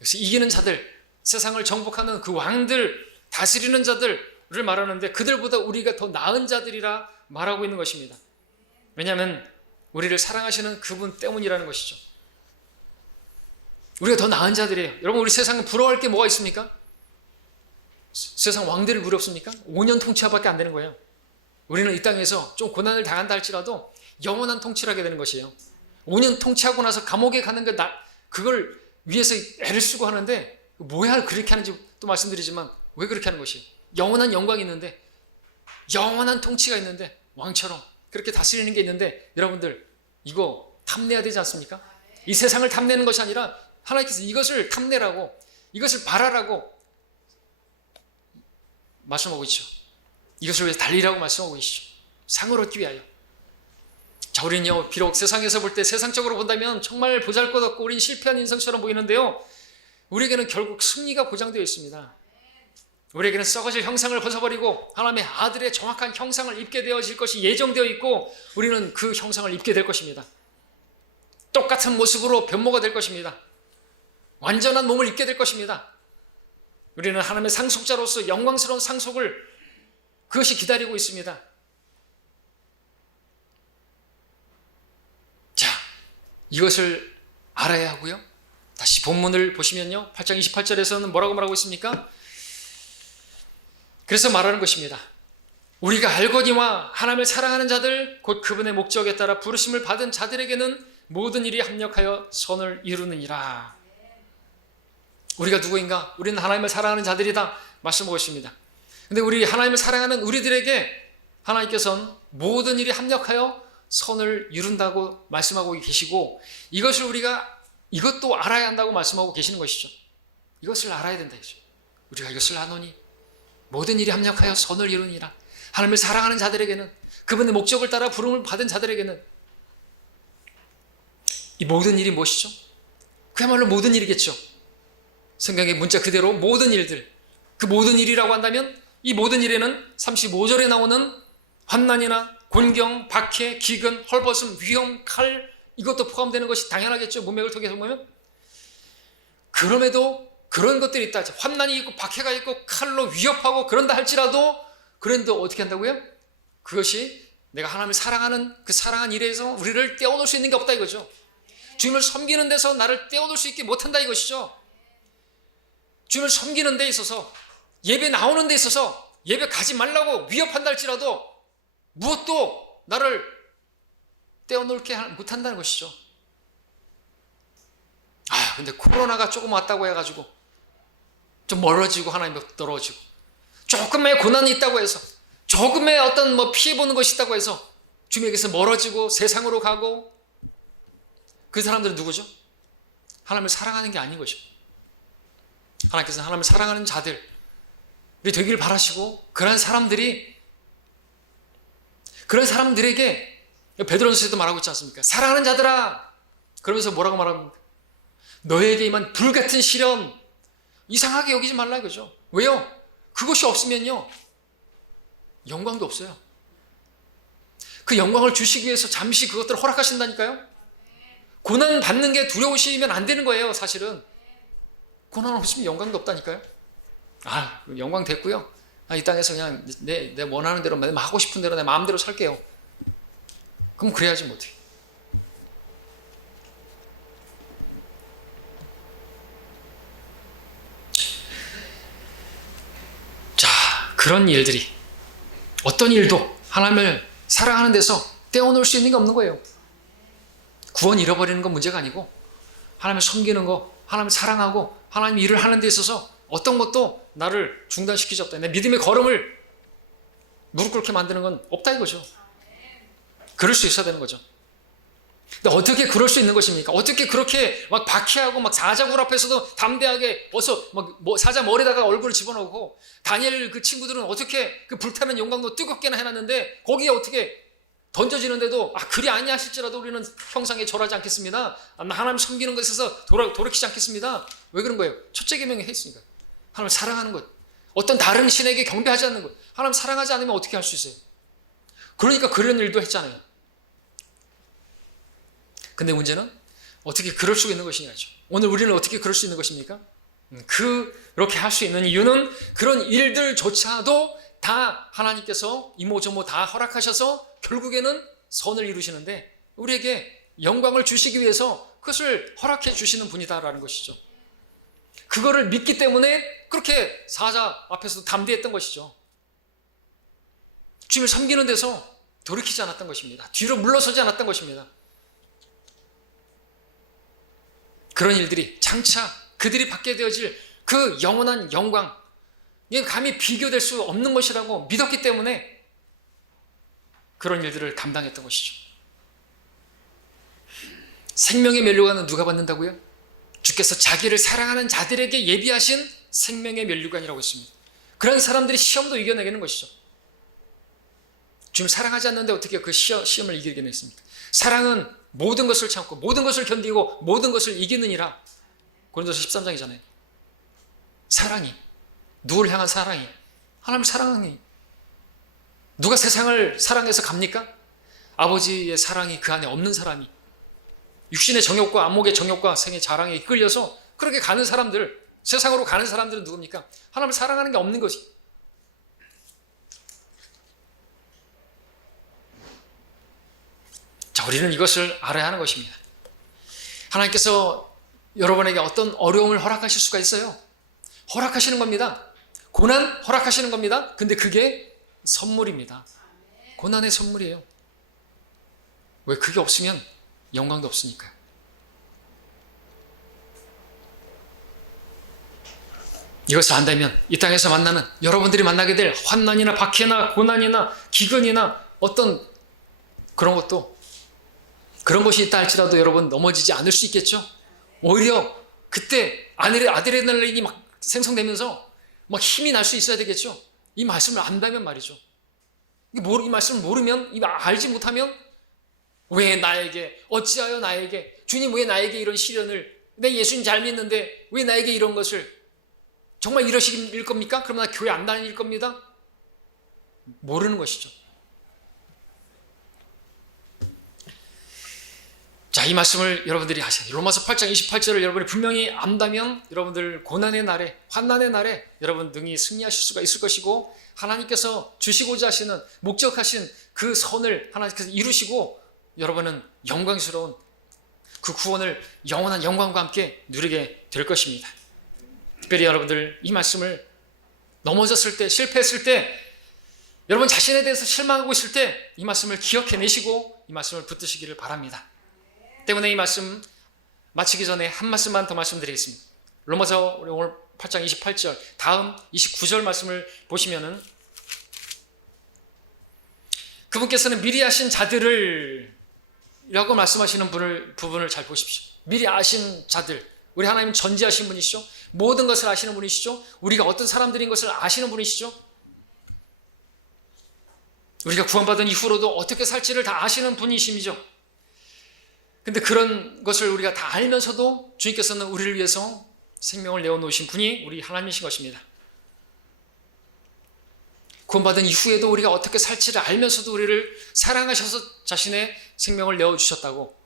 역시 이기는 자들, 세상을 정복하는 그 왕들, 다스리는 자들을 말하는데 그들보다 우리가 더 나은 자들이라 말하고 있는 것입니다. 왜냐하면 우리를 사랑하시는 그분 때문이라는 것이죠. 우리가 더 나은 자들이에요. 여러분, 우리 세상에 부러워할 게 뭐가 있습니까? 세상 왕들이 부럽습니까? 5년 통치하밖에 안 되는 거예요. 우리는 이 땅에서 좀 고난을 당한다 할지라도 영원한 통치를 하게 되는 것이에요. 5년 통치하고 나서 감옥에 가는 게 그걸 위해서 애를 쓰고 하는데 뭐야 그렇게 하는지 또 말씀드리지만 왜 그렇게 하는 것이에요? 영원한 영광이 있는데, 영원한 통치가 있는데, 왕처럼 그렇게 다스리는 게 있는데, 여러분들 이거 탐내야 되지 않습니까? 이 세상을 탐내는 것이 아니라 하나님께서 이것을 탐내라고, 이것을 바라라고 말씀하고 있죠. 이것을 위해서 달리라고 말씀하고 계시죠. 상을 얻기 위하여. 자, 우리는요, 비록 세상에서 볼 때 세상적으로 본다면 정말 보잘것없고 우리는 실패한 인생처럼 보이는데요, 우리에게는 결국 승리가 보장되어 있습니다. 우리에게는 썩어질 형상을 벗어버리고 하나님의 아들의 정확한 형상을 입게 되어질 것이 예정되어 있고, 우리는 그 형상을 입게 될 것입니다. 똑같은 모습으로 변모가 될 것입니다. 완전한 몸을 입게 될 것입니다. 우리는 하나님의 상속자로서 영광스러운 상속을, 그것이 기다리고 있습니다. 자, 이것을 알아야 하고요. 다시 본문을 보시면요, 8장 28절에서는 뭐라고 말하고 있습니까? 그래서 말하는 것입니다. 우리가 알거니와 하나님을 사랑하는 자들, 곧 그분의 목적에 따라 부르심을 받은 자들에게는 모든 일이 합력하여 선을 이루느니라. 우리가 누구인가? 우리는 하나님을 사랑하는 자들이다 말씀하고 있습니다. 근데 우리 하나님을 사랑하는 우리들에게 하나님께서는 모든 일이 합력하여 선을 이룬다고 말씀하고 계시고, 이것을 우리가 이것도 알아야 한다고 말씀하고 계시는 것이죠. 이것을 알아야 된다 이죠. 우리가 이것을 아노니 모든 일이 합력하여 선을 이루니라. 하나님을 사랑하는 자들에게는, 그분의 목적을 따라 부름을 받은 자들에게는 이 모든 일이 무엇이죠? 그야말로 모든 일이겠죠. 성경의 문자 그대로 모든 일들, 그 모든 일이라고 한다면 이 모든 일에는 35절에 나오는 환난이나 곤경, 박해, 기근, 헐벗음, 위험, 칼, 이것도 포함되는 것이 당연하겠죠. 문맥을 통해서 보면. 그럼에도 그런 것들이 있다. 환난이 있고 박해가 있고 칼로 위협하고 그런다 할지라도, 그런데 어떻게 한다고요? 그것이 내가 하나님을 사랑하는 그 사랑한 일에서 우리를 떼어놓을 수 있는 게 없다 이거죠. 주님을 섬기는 데서 나를 떼어놓을 수 있게 못한다 이것이죠. 주님을 섬기는 데 있어서, 예배 나오는 데 있어서 예배 가지 말라고 위협한다 할지라도 무엇도 나를 떼어놓게 못한다는 것이죠. 근데 코로나가 조금 왔다고 해가지고 좀 멀어지고 하나님부터 떨어지고, 조금의 고난이 있다고 해서, 조금의 어떤 피해보는 것이 있다고 해서 주님에게서 멀어지고 세상으로 가고, 그 사람들은 누구죠? 하나님을 사랑하는 게 아닌 것이죠. 하나님께서는 하나님을 사랑하는 자들, 우리 되기를 바라시고, 그런 사람들에게 베드로전서에도 말하고 있지 않습니까? 사랑하는 자들아, 그러면서 뭐라고 말합니까? 너에게 임한 불같은 시련 이상하게 여기지 말라 이거죠. 왜요? 그것이 없으면요, 영광도 없어요. 그 영광을 주시기 위해서 잠시 그것들을 허락하신다니까요. 고난 받는 게 두려우시면 안 되는 거예요. 사실은 고난 없으면 영광도 없다니까요. 영광 됐고요, 이 땅에서 그냥 내 원하는 대로, 내 하고 싶은 대로 내 마음대로 살게요. 그럼 그래야지 못해. 자, 그런 일들이, 어떤 일도 하나님을 사랑하는 데서 떼어놓을 수 있는 게 없는 거예요. 구원 잃어버리는 건 문제가 아니고, 하나님을 섬기는 거, 하나님을 사랑하고 하나님 일을 하는 데 있어서 어떤 것도 나를 중단시키지 없다. 내 믿음의 걸음을 무릎 꿇게 만드는 건 없다 이거죠. 그럴 수 있어야 되는 거죠. 근데 어떻게 그럴 수 있는 것입니까? 어떻게 그렇게 막 박해하고 막 사자굴 앞에서도 담대하게 어서 사자 머리에다가 얼굴을 집어넣고, 다니엘 그 친구들은 어떻게 그 불타는 영광도 뜨겁게나 해놨는데 거기에 어떻게 던져지는데도 그리 아니하실지라도 우리는 형상에 절하지 않겠습니다. 하나님 섬기는 것에서 돌이키지 않겠습니다. 왜 그런 거예요? 첫째 계명에 했으니까. 하나님을 사랑하는 것, 어떤 다른 신에게 경배하지 않는 것. 하나님 사랑하지 않으면 어떻게 할 수 있어요? 그러니까 그런 일도 했잖아요. 근데 문제는 어떻게 그럴 수 있는 것이냐죠. 오늘 우리는 어떻게 그럴 수 있는 것입니까? 그렇게 할 수 있는 이유는 그런 일들조차도 다 하나님께서 이모저모 다 허락하셔서 결국에는 선을 이루시는데, 우리에게 영광을 주시기 위해서 그것을 허락해 주시는 분이다라는 것이죠. 그거를 믿기 때문에 그렇게 사자 앞에서도 담대했던 것이죠. 주님을 섬기는 데서 돌이키지 않았던 것입니다. 뒤로 물러서지 않았던 것입니다. 그런 일들이 장차 그들이 받게 되어질 그 영원한 영광, 이게 감히 비교될 수 없는 것이라고 믿었기 때문에 그런 일들을 감당했던 것이죠. 생명의 면류관은 누가 받는다고요? 주께서 자기를 사랑하는 자들에게 예비하신 생명의 면류관이라고 했습니다. 그런 사람들이 시험도 이겨내는 것이죠. 주님 사랑하지 않는데 어떻게 그 시험을 이기겠습니까? 사랑은 모든 것을 참고 모든 것을 견디고 모든 것을 이기느니라. 고린도서 13장이잖아요. 사랑이, 누구를 향한 사랑이, 하나님을 사랑하니. 누가 세상을 사랑해서 갑니까? 아버지의 사랑이 그 안에 없는 사람이, 육신의 정욕과 안목의 정욕과 생의 자랑에 이끌려서 그렇게 가는 사람들, 세상으로 가는 사람들은 누굽니까? 하나님을 사랑하는 게 없는 것이. 자, 우리는 이것을 알아야 하는 것입니다. 하나님께서 여러분에게 어떤 어려움을 허락하실 수가 있어요. 허락하시는 겁니다. 고난 허락하시는 겁니다. 근데 그게 선물입니다. 고난의 선물이에요. 왜? 그게 없으면 영광도 없으니까요. 이것을 안다면 이 땅에서 만나는 여러분들이 만나게 될 환난이나 박해나 고난이나 기근이나 어떤 그런 것이 있다 할지라도 여러분 넘어지지 않을 수 있겠죠. 오히려 그때 아드레날린이 막 생성되면서 막 힘이 날 수 있어야 되겠죠. 이 말씀을 안다면 말이죠. 이 말씀을 모르면, 알지 못하면, 왜 나에게, 어찌하여 나에게, 주님 왜 나에게 이런 시련을, 내 예수님 잘 믿는데 왜 나에게 이런 것을, 정말 이러실 겁니까? 그러면 나 교회 안 다닐 겁니다? 모르는 것이죠. 자, 이 말씀을 여러분들이 하세요. 로마서 8장 28절을 여러분이 분명히 안다면 여러분들 고난의 날에, 환난의 날에 여러분 능히 승리하실 수가 있을 것이고, 하나님께서 주시고자 하시는, 목적하신 그 선을 하나님께서 이루시고 여러분은 영광스러운 그 구원을 영원한 영광과 함께 누리게 될 것입니다. 특별히 여러분들 이 말씀을 넘어졌을 때, 실패했을 때, 여러분 자신에 대해서 실망하고 있을 때 이 말씀을 기억해내시고 이 말씀을 붙드시기를 바랍니다. 때문에 이 말씀 마치기 전에 한 말씀만 더 말씀드리겠습니다. 로마서 오늘 8장 28절 다음 29절 말씀을 보시면은, 그분께서는 미리 아신 자들을 라고 말씀하시는 부분을 잘 보십시오. 미리 아신 자들, 우리 하나님은 전지하신 분이시죠. 모든 것을 아시는 분이시죠. 우리가 어떤 사람들인 것을 아시는 분이시죠. 우리가 구원받은 이후로도 어떻게 살지를 다 아시는 분이심이죠. 근데 그런 것을 우리가 다 알면서도 주님께서는 우리를 위해서 생명을 내어놓으신 분이 우리 하나님이신 것입니다. 구원받은 이후에도 우리가 어떻게 살지를 알면서도 우리를 사랑하셔서 자신의 생명을 내어주셨다고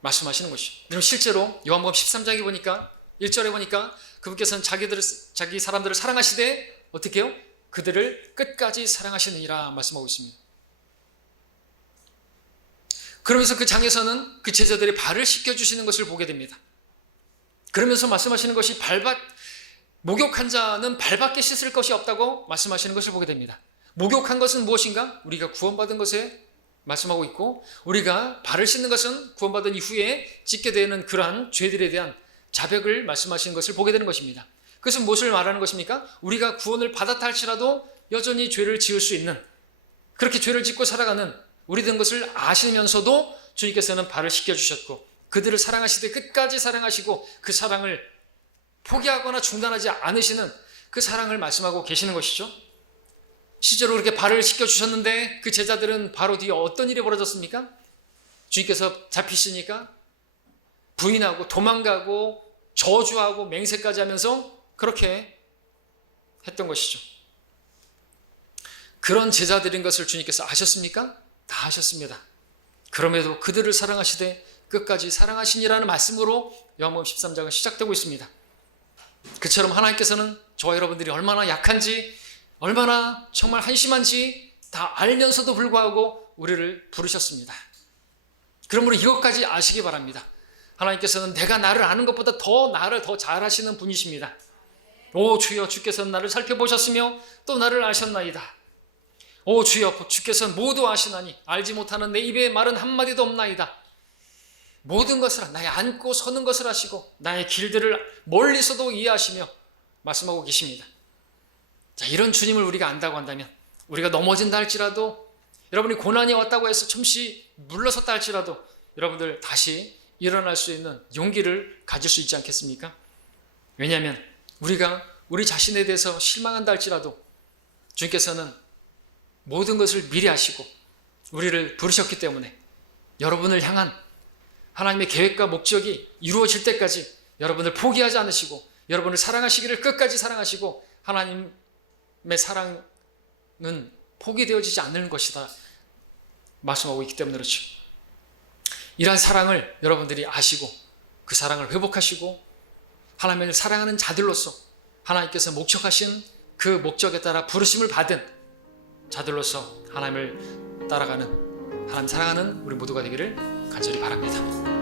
말씀하시는 것이죠. 여러분 실제로 요한복음 13장에 보니까 1절에 보니까 그분께서는 자기 사람들을 사랑하시되 어떻게 해요? 그들을 끝까지 사랑하시느니라 말씀하고 있습니다. 그러면서 그 장에서는 그 제자들의 발을 씻겨주시는 것을 보게 됩니다. 그러면서 말씀하시는 것이 목욕한 자는 발밖에 씻을 것이 없다고 말씀하시는 것을 보게 됩니다. 목욕한 것은 무엇인가? 우리가 구원받은 것에 말씀하고 있고, 우리가 발을 씻는 것은 구원받은 이후에 짓게 되는 그러한 죄들에 대한 자백을 말씀하시는 것을 보게 되는 것입니다. 그것은 무엇을 말하는 것입니까? 우리가 구원을 받았다 할지라도 여전히 죄를 지을 수 있는, 그렇게 죄를 짓고 살아가는 우리 된 것을 아시면서도 주님께서는 발을 씻겨주셨고 그들을 사랑하시되 끝까지 사랑하시고 그 사랑을 포기하거나 중단하지 않으시는 그 사랑을 말씀하고 계시는 것이죠. 실제로 그렇게 발을 씻겨주셨는데 그 제자들은 바로 뒤에 어떤 일이 벌어졌습니까? 주님께서 잡히시니까 부인하고 도망가고 저주하고 맹세까지 하면서 그렇게 했던 것이죠. 그런 제자들인 것을 주님께서 아셨습니까? 다 아셨습니다. 그럼에도 그들을 사랑하시되 끝까지 사랑하시니라는 말씀으로 요한복음 13장은 시작되고 있습니다. 그처럼 하나님께서는 저와 여러분들이 얼마나 약한지, 얼마나 정말 한심한지 다 알면서도 불구하고 우리를 부르셨습니다. 그러므로 이것까지 아시기 바랍니다. 하나님께서는 내가 나를 아는 것보다 나를 더 잘 아시는 분이십니다. 오 주여, 주께서는 나를 살펴보셨으며 또 나를 아셨나이다. 오 주여, 주께서는 모두 아시나니 알지 못하는 내 입에 말은 한마디도 없나이다. 모든 것을, 나의 앉고 서는 것을 아시고 나의 길들을 멀리서도 이해하시며 말씀하고 계십니다. 자, 이런 주님을 우리가 안다고 한다면, 우리가 넘어진다 할지라도, 여러분이 고난이 왔다고 해서 잠시 물러섰다 할지라도 여러분들 다시 일어날 수 있는 용기를 가질 수 있지 않겠습니까? 왜냐하면 우리가 우리 자신에 대해서 실망한다 할지라도 주님께서는 모든 것을 미리 아시고 우리를 부르셨기 때문에 여러분을 향한 하나님의 계획과 목적이 이루어질 때까지 여러분을 포기하지 않으시고 여러분을 사랑하시기를 끝까지 사랑하시고 하나님의 사랑은 포기되어지지 않는 것이다 말씀하고 있기 때문에 그렇죠. 이러한 사랑을 여러분들이 아시고 그 사랑을 회복하시고 하나님을 사랑하는 자들로서 하나님께서 목적하신 그 목적에 따라 부르심을 받은 자들로서 하나님을 따라가는 하나님 사랑하는 우리 모두가 되기를 간절히 바랍니다.